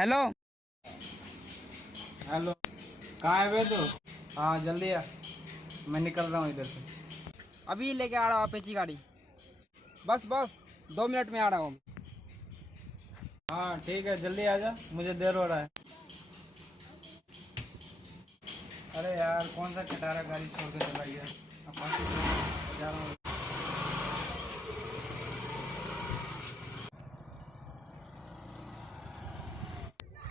Hello. Hello, कहाँ है बे तू? हाँ जल्दी आ, मैं निकल रहा हूँ इधर से। अभी लेके आ रहा हूँ अपेची गाड़ी। बस बस 2 मिनट में आ रहा हूँ। हाँ ठीक है, जल्दी आ जा, मुझे देर हो रहा है। अरे यार, कौन सा खटारा गाड़ी छोड़ के चला गया। अब जा रहा हूँ।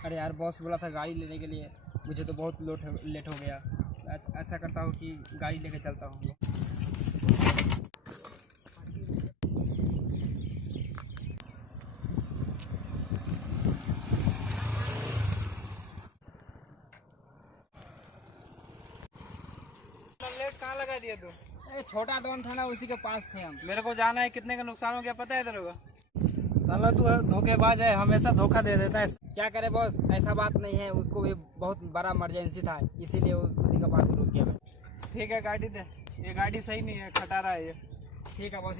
अरे यार, बॉस बोला था गाड़ी लेने के लिए, मुझे तो बहुत लेट हो गया। ऐसा करता हूँ कि गाड़ी लेके चलता हूँ। लेट कहाँ लगा दिया तू? छोटा डॉन था ना, उसी के पास थे हम। मेरे को जाना है, कितने का नुकसान हो गया पता है तेरे को? साला तू धोखेबाज है, हमेशा धोखा दे देता है। क्या करे बॉस, ऐसा बात नहीं है, उसको भी बहुत बड़ा इमरजेंसी था, इसीलिए उसी के पास रुक गया मैं। ठीक है, गाड़ी दे। ये गाड़ी सही नहीं है, खटारा है ये। ठीक है बॉस।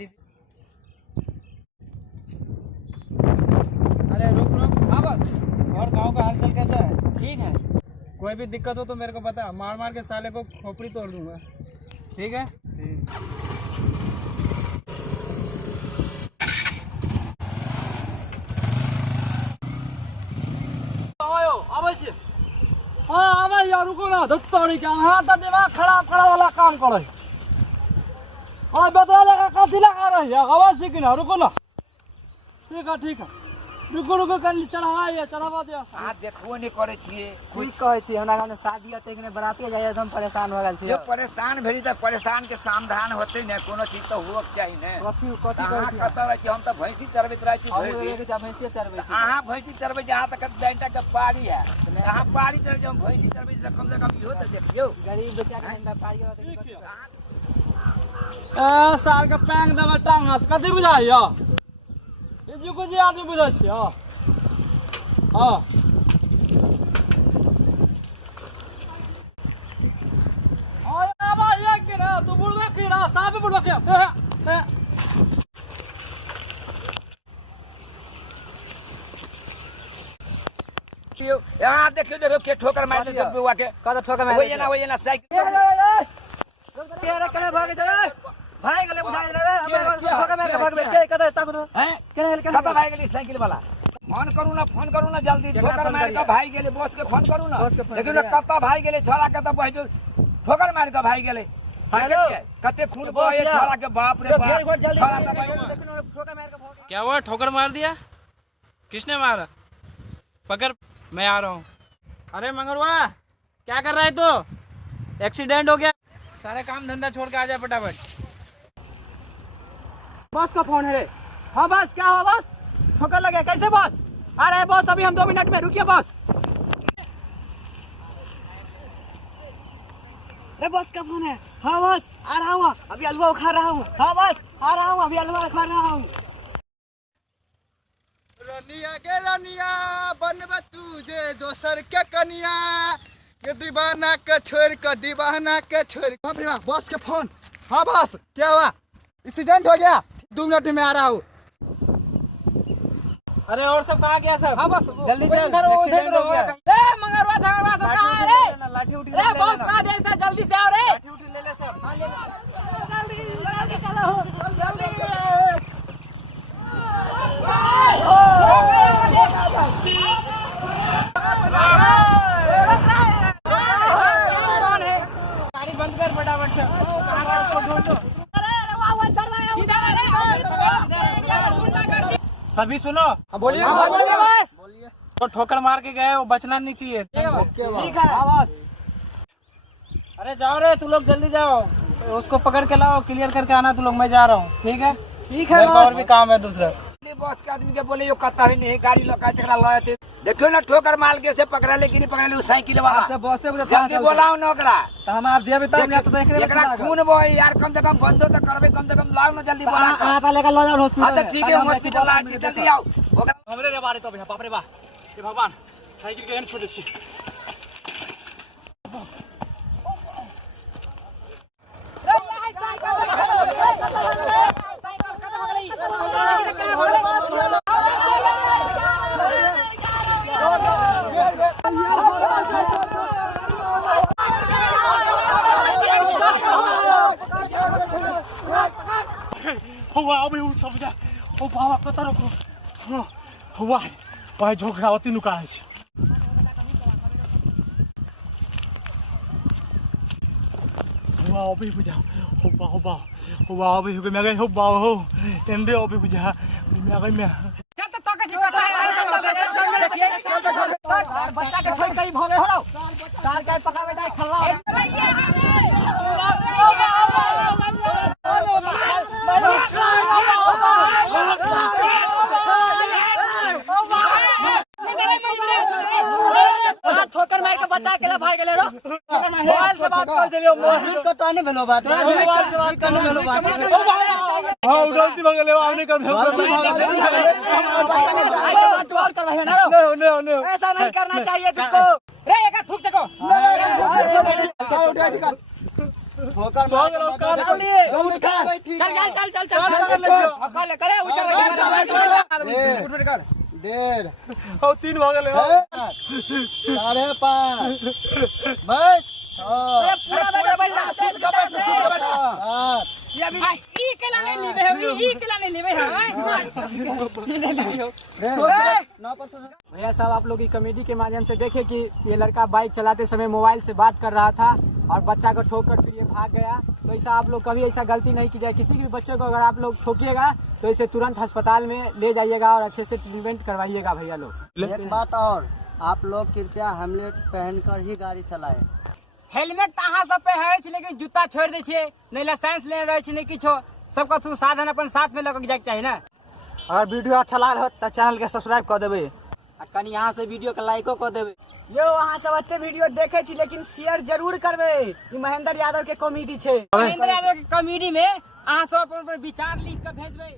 अरे रुक रुक। हाँ बॉस। और गांव का हालचाल कैसा है? ठीक है। कोई भी दिक्कत हो तो मेरे को बता, मार मार के साले को खोपड़ी तोड़ दूंगा। ठीक है? हाँ आवे यार, रुको ना, धत्तोड़ी क्या हाँ तो दिमाग खराब खड़ा वाला काम करे। हाँ बता लगा काफी लगा रही है, आवाज सीखी ना, रुको ना। ठीक है रुको रुको, कल चढ़ावा ये चढ़ावा दिया। हाँ देखो नहीं करे छिए। कुछ कहे थी हमरा गांव में शादी होते कि बराती जाए, एकदम परेशान हो गए जो परेशान भेली तो परेशान के समाधान होते न, कोनो चीज तो हुआ चाहिए न। कथी कथी कहाँ कहता रहे कि हम तो भैंसी चरबैत रहे छी भैंसिया चरबे अहाँ भैंसी चरबै जहाँ तक बेटा के पारी है, अहाँ पारी चढ़ हम भैंसी चरबै कम से कम इहो तो देखियो। गरीब बच्चा के धंधा पारी रहते। ए साल का पैंग दबा टांग हाथ कथी बुझाइयो? ये जो कुछ आदमी बुझै छी। हां आबा एक के ना तू बुढ़वा के ना साहब बुढ़वा के यहाँ देखियो देखो के ठोकर मार दे बुआ के। कदा ठोका में वही ना साइकिल तेरे करे भाग जा भाई गले बुझा रे, अब ठोका में भाग के कदा तब हैं कता भाई गेली साइकिल वाला। फोन करू ना जल्दी, ठोकर मार के भाई गेले, बॉस के फोन करू ना। लेकिन कता भाई गेले, छोरा के तो भाई ठोकर मार के भाई गेले। हेलो कते खून बहे छोरा के, बाप रे बाप। छोरा तो भाई ठोका मार के भाग। क्या हुआ? ठोकर मार दिया? किसने मारा? पकड़, मैं आ रहा हूँ। अरे मंगरवा, क्या कर रहा है तू? एक्सीडेंट हो गया, सारे काम धंधा छोड़ के आ जा फटाफट। बॉस का फोन है रे। हाँ बॉस, क्या हुआ बॉस? ठोकर लगे कैसे बॉस? आ रहे बॉस, अभी हम 2 मिनट में, रुकिए बॉस। अरे बॉस का फोन है। हाँ बॉस आ रहा हूँ, अभी हलवा खा रहा हूँ। हाँ बॉस आ रहा हूँ, अभी हलवा खा रहा हूँ। रनिया के रनिया बनब तुझे दोसर के कनिया, के दीवाना के छोड़ के दीवाना के छोड़। बॉस के फोन। हाँ बॉस, क्या हुआ? एक्सीडेंट हो गया, 2 मिनट में आ रहा हूँ। अरे और सब कहाँ गया सब? हाँ बस जल्दी चल, एक्सीडेंट हो गया। मंगरवा तो कहाँ है रे? लाठी उठी ए बॉस कहाँ दे से जल्दी से आओ रे। लाठी उठी ले ले सब। हाँ ले गाड़ी बंद कर फटाफट से। उसको ढूंढो। सभी सुनो, बोलिए बॉस। तो ठोकर मार के गए, वो बचना नहीं चाहिए। ठीक है। अरे जाओ रे, तू लोग जल्दी जाओ, उसको पकड़ के लाओ, क्लियर करके आना तू लोग। मैं जा रहा हूँ, ठीक है? ठीक है मेरे को और भी काम है दूसरा। बॉस के आदमी के बोले यो कता ही नहीं, गाड़ी लगा चकरा लाए थे। देखियो ना ठोकर मार के से पकड़ा ले कि नहीं पकड़ा ले, उस साइकिल वाला। बॉस से जल्दी बोलाओ ना ओकरा। तो हम आप दिया बता मैं तो देख रहे एकरा खून बोए यार, कम से कम बंदो तो करबे, कम से कम लाओ ना जल्दी बोला। आटा लेकर ला जाओ हॉस्पिटल। हाँ तो ठीक है, हॉस्पिटल आ जल्दी आओ। ओकरा हमरे रे बारे तो भैया बाप रे बा, हे भगवान, साइकिल के एन छोड़ छी। साइकिल हुआ अभी उ सब जा ओ बाबा कत रखो हुआ भाई झोकरावती नुकाय छै हुआ अभी बुझा हुआ अभी हो मैं गई हो बा हो एंडे अभी बुझा मैं गई मैं बच्चा के छोड़ कहीं भगे हो रहो कार काय पकावे जाए खल्ला ठोकर मार के बच्चा के भाग गेले रो मोबाइल से बात कर देलियो मोबाइल को तो नहीं भेलो बात मोबाइल से बात करने भेलो बात हां गलती मांग ले आने कर नहीं ऐसा नहीं करना चाहिए तुझको रे एक थूक देखो ठोकर भाग लो कार को लिए चल करे उठ कर 1.5 हो 3 भाग ले 5.5 बस पूरा बेटा ये अभी ई केला नहीं लेबे भैया साहब आप लोग की कॉमेडी के माध्यम से देखे कि ये लड़का बाइक चलाते समय मोबाइल से बात कर रहा था और बच्चा को ठोक कर फिर ये भाग गया। तो ऐसा आप लोग कभी ऐसा गलती नहीं की जाए। किसी भी बच्चों को अगर आप लोग ठोकिएगा तो इसे तुरंत अस्पताल में ले जाइएगा और अच्छे से ट्रीटमेंट करवाइएगा भैया लोग। एक बात और, आप लोग कृपया हेलमेट पहनकर ही गाड़ी चलाएं। हेलमेट तो अहाँ सब पे है लेकिन जूता छोड़ दे छे नहीं लाइसेंस ले रहे छे नहीं किछो सबका तू साधन अपन साथ में लेकर जाके चाहिए ना। अगर वीडियो अच्छा लागल हो तो चैनल के सब्सक्राइब कर देवे और कनी यहाँ से वीडियो के लाइको कर देवे। यो अहाँ सब अच्छे वीडियो देखे छी लेकिन शेयर जरूर करबे। ई महेंद्र यादव के कॉमेडी छे। महेंद्र यादव के कॉमेडी में अहाँ सब अपन विचार लिख के भेजबे।